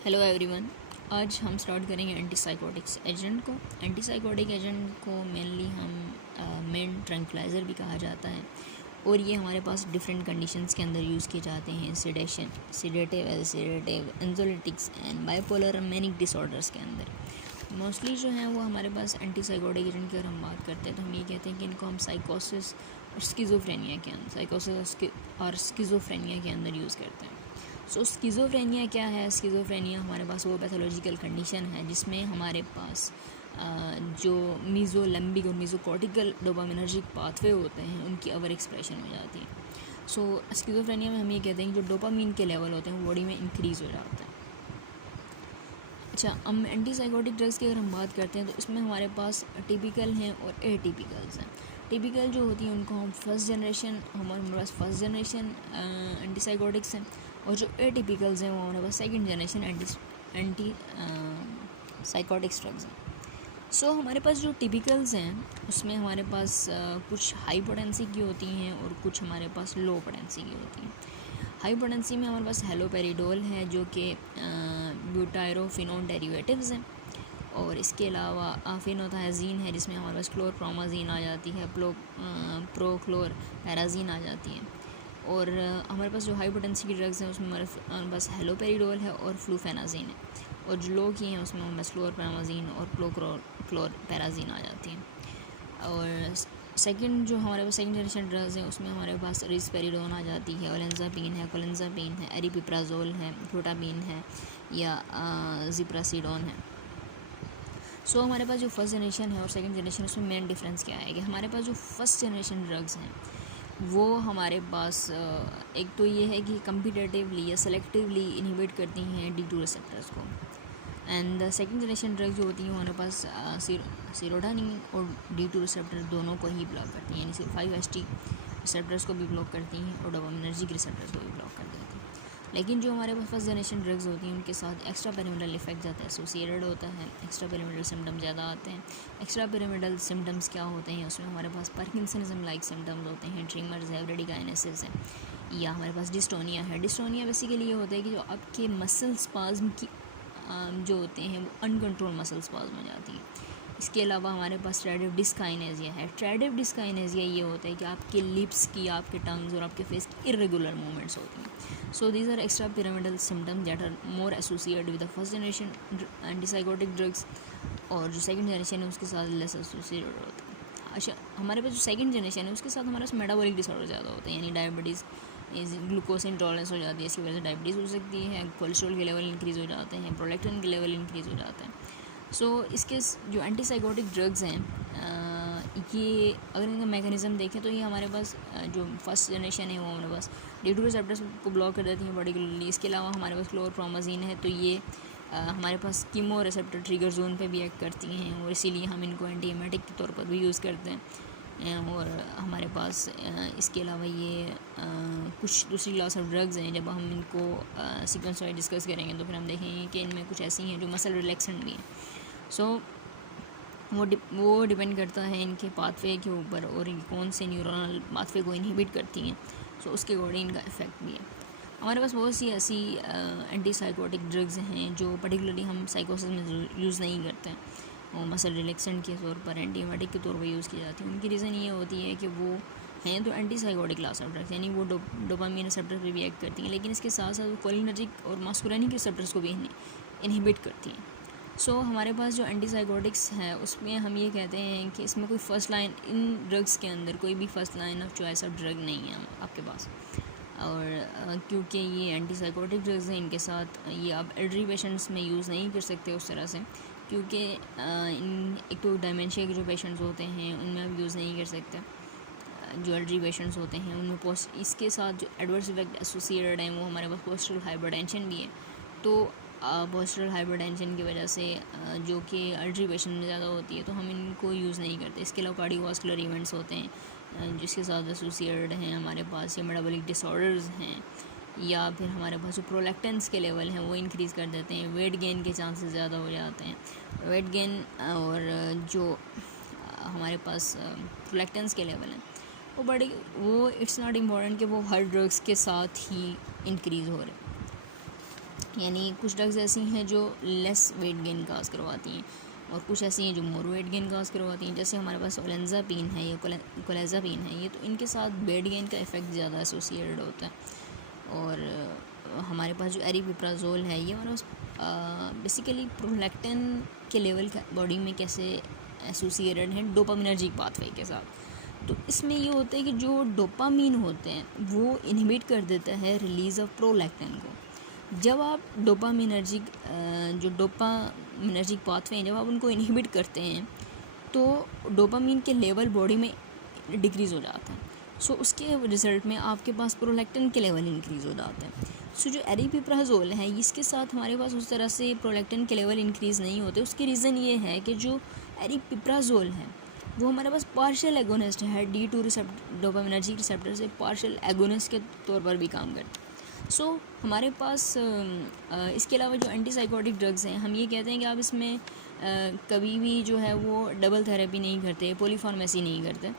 Hello everyone. आज हम start करेंगे एंटीसाइकोटिक्स एजेंट को। एंटीसाइकोटिक एजेंट को मेनली हम मेन ट्रैंक्विलाइज़र भी कहा जाता है और ये हमारे पास डिफरेंट कंडीशंस के अंदर यूज़ किए जाते हैं। सिडेशन, सिडेटिव, एल्सिडेटिव, anxiolytics and bipolar manic disorders के अंदर मोस्टली जो हैं वो हमारे पास एंटीसाइकोटिक एजेंट की अगर हम बात करते हैं तो हम ये कहते हैं कि इनको हम साइकोसिस और स्किज़ोफ्रेनिया के अंदर स्किज़ोफ्रेनिया के अंदर यूज़ करते हैं। सो स्किज़ोफ्रेनिया क्या है? स्किज़ोफ्रेनिया हमारे पास वो पैथोलॉजिकल कंडीशन है जिसमें हमारे पास जो मीज़ोलिम्बिक और मीज़ोकॉर्टिकल डोपामिनर्जिक पाथवे होते हैं उनकी ओवर एक्सप्रेशन हो जाती है। सो स्किज़ोफ्रेनिया में हम ये कहते हैं कि जो डोपामिन के लेवल होते हैं बॉडी में इंक्रीज़ हो जाते हैं। अच्छा, हम एंटीसाइकोटिक ड्रग्स की अगर हम बात करते हैं तो इसमें हमारे पास टिपिकल हैं और एटिपिकल्स हैं। टिपिकल जो होती हैं उनको हम first generation first generation antipsychotics हैं और जो एटिपिकल्स हैं वो हमारे पास second generation antipsychotics drugs हैं। सो हमारे पास जो टिपिकल्स हैं उसमें हमारे पास कुछ हाई पोटेंसी की होती हैं और कुछ हमारे पास लो पोटेंसी की होती हैं। हाई पोटेंसी में हमारे पास हेलोपेरिडोल है जो कि ब्यूटायरोफिनोन डेरिवेटिव्स हैं और इसके अलावा फिनोथायाजीन है जिसमें हमारे पास क्लोरप्रोमाजीन आ जाती है, प्रोक्लोरपेराजीन आ जाती है। और हमारे पास जो हाई पोटेंसी की ड्रग्स हैं उसमें हमारे पास हेलोपेरिडोल है और फ्लूफेनाजीन है और जो लो की हैं उसमें हमारे पास क्लोरप्रोमाजीन और क्लोरपेराजीन आ जाती हैं। और सेकंड जो हमारे पास सेकंड जनरेशन ड्रग्स हैं उसमें हमारे पास रिस्पेरिडोन आ जाती है, ओलेंजापीन है, कोलेंजापीन है, एरिपिप्राजोल है, फ्लोटापीन है या जिप्रासिडोन है। सो हमारे पास जो फर्स्ट जनरेशन है और सेकंड जनरेशन उसमें मेन डिफरेंस क्या है कि हमारे पास जो फर्स्ट जनरेशन ड्रग्स हैं वो हमारे पास एक तो ये है कि कम्पिटेटिवली या सेलेक्टिवली इनहिबिट करती हैं D2 रिसेप्टर्स को। And the second generation drugs जो होती हैं हमारे पास सीरोटोनिन और D2 रिसेप्टर दोनों को ही ब्लॉक करती हैं, यानी सिर्फ 5-HT रिसेप्टर्स को भी ब्लॉक करती हैं और डोपामिनर्जिक रिसेप्टर्स को भी ब्लॉक कर देती हैं। लेकिन जो हमारे पास फर्स्ट जनरेशन ड्रग्स होती हैं उनके साथ एक्स्ट्रा पिरामिडल इफेक्ट ज़्यादा एसोसिएटेड होता है, एक्स्ट्रा पिरामिडल सिम्टम ज़्यादा आते हैं। एक्स्ट्रा पिरामिडल सिम्टम्स क्या होते हैं? उसमें हमारे पास पार्किंसनिज्म लाइक सिम्टम्स होते हैं, ट्रिमर्स है, ब्रेडिकाइनेसिस है या हमारे पास डिस्टोनिया है। डिस्टोनिया बेसिकली ये होता है कि जो आपके मसल स्पाज्म की जो होते हैं वो अनकंट्रोल मसल स्पाज्म हो जाती है। इसके अलावा हमारे पास ट्रेडिव डिस्काइनेजिया है। ट्रेडिव डिस्काइनेजिया ये होता है कि आपके लिप्स की, आपके टंग्स और आपके फेस की इरेगुलर मूवमेंट्स होती हैं। So these are extra pyramidal symptoms that are more associated with the first generation antipsychotic drugs और जो सेकंड जनरेशन है उसके साथ लेस एसोसिएटेड होते हैं। अच्छा, हमारे पास जो सेकंड जनरेशन है उसके साथ हमारे पास मेटाबॉलिक डिसऑर्डर ज़्यादा होते हैं, यानी डायबिटीज़, ग्लूकोज इंटॉलरेंस हो जाती है, इसकी वजह से डायबिटीज़ हो सकती है, कोलेस्ट्रॉल के लेवल इंक्रीज़ हो जाते हैं, प्रोलैक्टिन के लेवल इंक्रीज़ हो जाते हैं। सो इसके जो एंटीसाइकोटिक ड्रग्स हैं ये अगर इनका मैकेनिज़्म देखें तो ये हमारे पास जो फर्स्ट जनरेशन है वो हमारे पास D2 रिसेप्टर्स को ब्लॉक कर देती हैं पर्टिकुलरली। इसके अलावा हमारे पास क्लोरप्रोमाजीन है तो ये हमारे पास कीमो रिसेप्टर ट्रिगर जोन पे भी एक्ट करती हैं और इसीलिए हम इनको एंटीएमेटिक के तौर पर भी यूज़ करते हैं। और हमारे पास इसके अलावा ये कुछ दूसरी क्लास ऑफ ड्रग्स हैं। जब हम इनको सीक्वेंस वाइज डिस्कस करेंगे तो फिर हम देखेंगे कि इनमें कुछ ऐसी हैं जो मसल रिलैक्सेंट भी हैं। सो वो डिपेंड करता है इनके पाथवे के ऊपर और कौन से न्यूरल पाथवे को इनहिबिट करती हैं, सो उसके अकॉर्डिंग इनका इफेक्ट भी है। हमारे पास बहुत सी ऐसी एंटीसाइकोटिक ड्रग्स हैं जो पर्टिकुलरली हम साइकोसिस में यूज़ नहीं करते हैं और मसल रिलैक्सेंट के तौर पर, एंटीबायोटिक के तौर पर यूज़ की जाती है। उनकी रीज़न ये होती है कि वो हैं तो एंटीसाइकोटिक क्लास ऑफ ड्रग्स, यानी वो डोपामिन रिसेप्टर पर भी एक्ट करती हैं, लेकिन इसके साथ साथ वो कोलिनर्जिक और मास्कुलिनिक रिसेप्टर्स को भी इनहिबिट करती हैं। सो हमारे पास जो एंटीसाइकोटिक्स है उसमें हम ये कहते हैं कि इसमें कोई फ़र्स्ट लाइन, इन ड्रग्स के अंदर कोई भी first line of choice of drug नहीं है आपके पास। और क्योंकि ये एंटीसाइकोटिक ड्रग्स हैं इनके साथ ये आप एल्डरी पेशेंट्स में यूज़ नहीं कर सकते उस तरह से, क्योंकि एक तो डायमेंशिया के जो पेशेंट्स होते हैं उनमें आप यूज़ नहीं कर सकते। जो एल्डरी पेशेंट्स होते हैं उनमें इसके साथ जो एडवर्स इफेक्ट एसोसिएटेड हैं वो हमारे पास पोस्टरल हाइपरटेंशन भी है। तो पोस्टरल हाइपरटेंशन की वजह से जो कि एल्डरी पेशेंट में ज़्यादा होती है तो हम इनको यूज़ नहीं करते। इसके अलावा कार्डियोवास्कुलर इवेंट्स होते हैं जिसके साथ एसोसिएटेड हैं हमारे पास, या मेटाबॉलिक डिसऑर्डर्स हैं, या फिर हमारे पास जो प्रोलैक्टेंस के लेवल हैं वो इंक्रीज़ कर देते हैं, वेट गेन के चांसेस ज़्यादा हो जाते हैं। वेट गेन और जो हमारे पास प्रोलैक्टेंस के लेवल हैं वो इट्स नॉट इम्पॉर्टेंट कि वो हर ड्रग्स के साथ ही इंक्रीज़ हो रहे हैं। यानी कुछ ड्रग्स ऐसी हैं जो लेस वेट गेन काज करवाती हैं और कुछ ऐसी हैं जो मोर वेट गेन काज करवाती हैं। जैसे हमारे पास ओलेंजापिन है या कोलेजापिन है, ये तो इनके साथ वेट गेन का इफ़ेक्ट ज़्यादा एसोसिएटेड होता है। और हमारे पास जो एरिपिप्राजोल है, ये हमारे पास बेसिकली प्रोलैक्टिन के लेवल का बॉडी में कैसे एसोसिएटेड है डोपामिनर्जिक पाथवे के साथ। तो इसमें ये होता है कि जो डोपामीन होते हैं वो इनहिबिट कर देता है रिलीज़ ऑफ प्रोलैक्टिन को। जब आप डोपामिनर्जिक जो डोपामिनर्जिक पाथवे हैं, जब आप उनको इनहिबिट करते हैं तो डोपामीन के लेवल बॉडी में डिक्रीज़ हो जाता है। सो उसके रिज़ल्ट में आपके पास प्रोलैक्टिन के लेवल इंक्रीज़ हो जाते हैं। सो जो एरिपिप्राजोल है, इसके साथ हमारे पास उस तरह से प्रोलैक्टिन के लेवल इंक्रीज़ नहीं होते। उसकी रीज़न ये है कि जो एरिपिप्राजोल है वो हमारे पास पार्शियल एगोनिस्ट है, D2 रिसेप्टर डोपामिनर्जिक रिसेप्टर से पार्शियल एगोनिस्ट के तौर पर भी काम करता है। सो हमारे पास इसके अलावा जो एंटीसाइकोटिक ड्रग्स हैं, हम ये कहते हैं कि आप इसमें कभी भी जो है वो डबल थेरेपी नहीं करते, पॉलीफार्मेसी नहीं करते,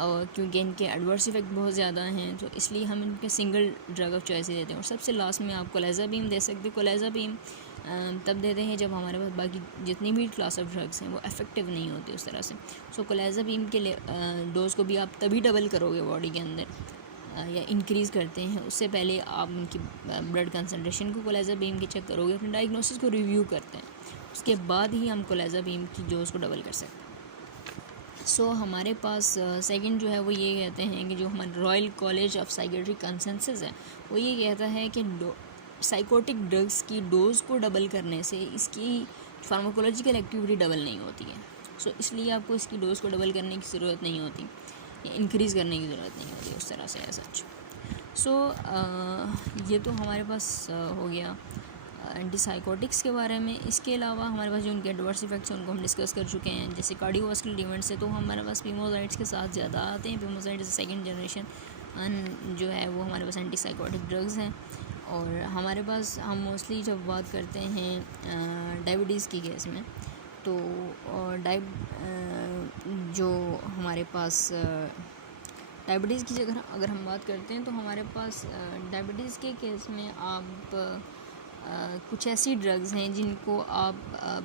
और क्योंकि इनके एडवर्स इफेक्ट बहुत ज़्यादा हैं, तो इसलिए हम इनके सिंगल ड्रग ऑफ चॉइस ही देते हैं। और सबसे लास्ट में आप कोलेजापिम दे सकते हैं। कोलेजापिम तब देते हैं जब हमारे पास बाकी जितनी भी क्लास ऑफ ड्रग्स हैं वो इफेक्टिव नहीं होती उस तरह से। सो कोलेजापिम के डोज को भी आप तभी डबल करोगे बॉडी के अंदर या इंक्रीज़ करते हैं, उससे पहले आप उनकी ब्लड कंसनट्रेशन को कोलेजापिम की चेक करोगे, अपने डायग्नोसिस को रिव्यू करते हैं, उसके बाद ही हम कोलेजापिम की डोज को डबल कर सकते हैं। सो हमारे पास सेकंड जो है वो ये कहते हैं कि जो हमारे royal college of psychiatric consensus है वो ये कहता है कि साइकोटिक ड्रग्स की डोज़ को डबल करने से इसकी फार्माकोलॉजिकल एक्टिविटी डबल नहीं होती है। सो इसलिए आपको इसकी डोज़ को डबल करने की ज़रूरत नहीं होती, इंक्रीज़ करने की ज़रूरत नहीं होती उस तरह से है सच। सो ये तो हमारे पास हो गया एंटीसाइकोटिक्स के बारे में। इसके अलावा हमारे पास जो उनके एडवर्स इफेक्ट्स हैं उनको हम डिस्कस कर चुके हैं। जैसे कार्डियोवास्कुलर इवेंट्स है तो हमारे पास पीमोजाइड्स के साथ ज़्यादा आते हैं। पीमोजाइड्स सेकंड जनरेशन जो है वो हमारे पास एंटीसाइकोटिक ड्रग्स हैं। और हमारे पास हम मोस्टली जब बात करते हैं डायबिटीज़ की केस में, तो जो हमारे पास डायबिटीज़ की जगह अगर हम बात करते हैं तो हमारे पास डायबिटीज़ के केस में आप कुछ ऐसी ड्रग्स हैं जिनको आप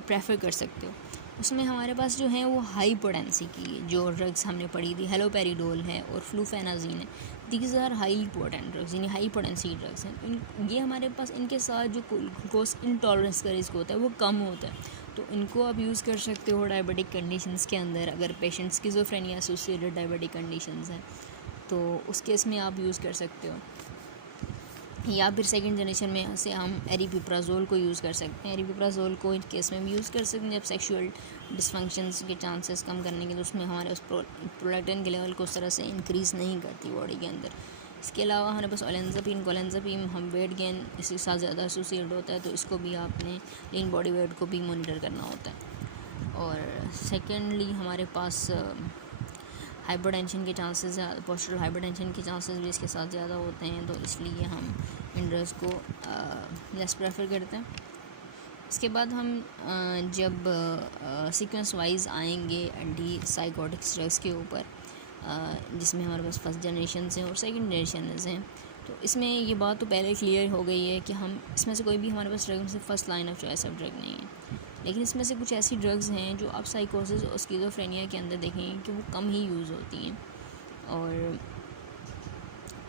प्रेफर कर सकते हो। उसमें हमारे पास जो है वो हाई पोटेंसी की जो ड्रग्स हमने पढ़ी थी, हेलोपेरिडोल है और फ्लूफेनाजीन है। These are high potent drugs, यानी हाई पोटेंसी ड्रग्स हैं। ये हमारे पास इनके साथ जो ग्लूकोज इंटॉलरेंस का रिस्क होता है वो कम होता है, तो इनको आप यूज़ कर सकते हो डायबिटिक कंडीशंस के अंदर। अगर patients schizophrenia associated diabetic conditions हैं तो उस केस में आप यूज़ कर सकते हो। या फिर सेकंड जनरेशन में से हम एरिपिप्राजोल को यूज़ कर सकते हैं। एरिपिप्राजोल को इस केस में भी यूज़ कर सकते हैं जब सेक्सुअल डिसफंक्शंस के चांसेस कम करने के, तो उसमें हमारे उस प्रोलैक्टिन के लेवल को उस तरह से इंक्रीज़ नहीं करती बॉडी के अंदर। इसके अलावा हमारे पास ओलेंजापिन, कोलेंजापिन हम वेट गेन इसके साथ ज़्यादा एसोसिएट होता है, तो इसको भी आपने लीन बॉडी वेट को भी मॉनिटर करना होता है। और सेकेंडली हमारे पास हाइपरटेंशन के चांसेस, पोस्टरल हाइपरटेंशन के चांसेस भी इसके साथ ज़्यादा होते हैं, तो इसलिए हम इन ड्रग्स को लेस प्रेफर करते हैं। इसके बाद हम जब सीक्वेंस वाइज आएंगे एंटी साइकोटिक्स ड्रग्स के ऊपर, जिसमें हमारे पास फर्स्ट जनरेशन हैं और सेकंड जनरेशन हैं, तो इसमें ये बात तो पहले क्लियर हो गई है कि हम इसमें से कोई भी हमारे पास ड्रग में से first line of choice of drug नहीं है। लेकिन इसमें से कुछ ऐसी ड्रग्स हैं जो आप साइकोसिस और स्किज़ोफ्रेनिया के अंदर देखेंगे कि वो कम ही यूज़ होती हैं, और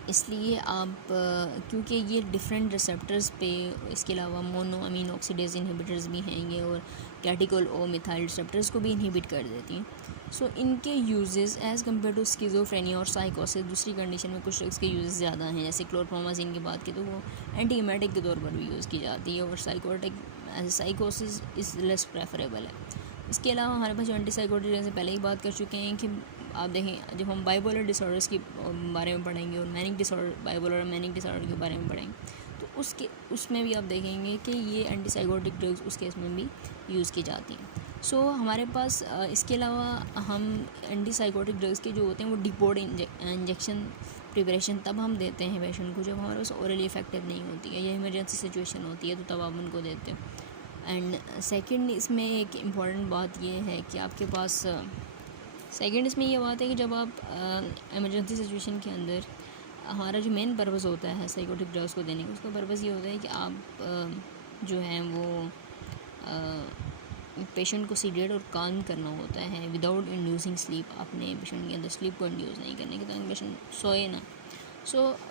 इसलिए आप क्योंकि ये डिफरेंट रिसेप्टर्स पे, इसके अलावा मोनो अमीन ऑक्सीडेज इनहिबिटर्स भी हैं ये, और कैटिकोल ओ मिथाइल रिसेप्टर्स को भी इनहिबिट कर देती हैं। सो इनके uses as compare to schizophrenia और साइकोसिस, दूसरी कंडीशन में कुछ ड्रग्स के यूजेस ज़्यादा हैं। जैसे क्लोरप्रोमाज़िन की बात की तो वो एंटी एमेटिक के तौर पर भी यूज़ की जाती है, और साइकोसिस इज़ लेस प्रेफरेबल है। इसके अलावा हमारे पास जो एंटीसाइकोटिक ड्रग्स से पहले ही बात कर चुके हैं कि आप देखें जब हम बाइपोलर डिसऑर्डर्स के बारे में पढ़ेंगे और मैनिक डिसऑर्डर, बाइपोलर और मैनिक डिसऑर्डर के बारे में पढ़ेंगे, तो उसमें भी आप देखेंगे कि ये एंटीसाइकोटिक ड्रग्स उस केस में भी यूज़ की जाती हैं। सो हमारे पास इसके अलावा हम एंटीसाइकोटिक ड्रग्स के जो होते हैं वो डिपोर्ड इंजेक्शन प्रिपरेशन तब हम देते हैं पेशेंट को जब हमारे पास ओरली इफेक्टिव नहीं होती है या इमरजेंसी सिचुएशन होती है, तो तब आप उनको देते हो। एंड सेकेंड इसमें एक इम्पॉर्टेंट बात ये है कि आपके पास सेकेंड इसमें ये बात है कि जब आप इमरजेंसी सिचुएशन के अंदर, हमारा जो मेन पर्पज़ होता है साइकोटिक ड्रग्स को देने का, उसका पर्पज़ ये होता है कि आप जो है वो पेशेंट को सीडेट और काम करना होता है विदाउट इंड्यूसिंग स्लीप। अपने पेशेंट के अंदर स्लीप को इंड्यूस नहीं करने के, ताकि पेशेंट सोए ना।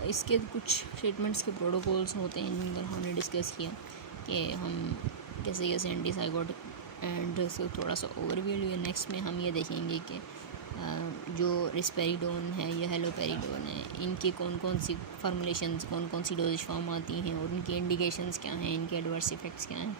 इसके कुछ ट्रीटमेंट्स के प्रोटोकॉल्स होते हैं जिन पर हमने डिस्कस किया कि हम कैसे कैसे एंटीसाइकोटिक एंड इसको थोड़ा सा ओवरव्यू लिया। नेक्स्ट में हम ये देखेंगे कि जो रिस्पेरिडोन है या हेलोपेरिडोन है, इनकी कौन कौन सी फार्मूलेशंस, कौन कौन सी डोजेज फॉर्म आती हैं और उनकी इंडिकेशंस क्या हैं, इनके एडवर्स इफ़ेक्ट्स क्या हैं।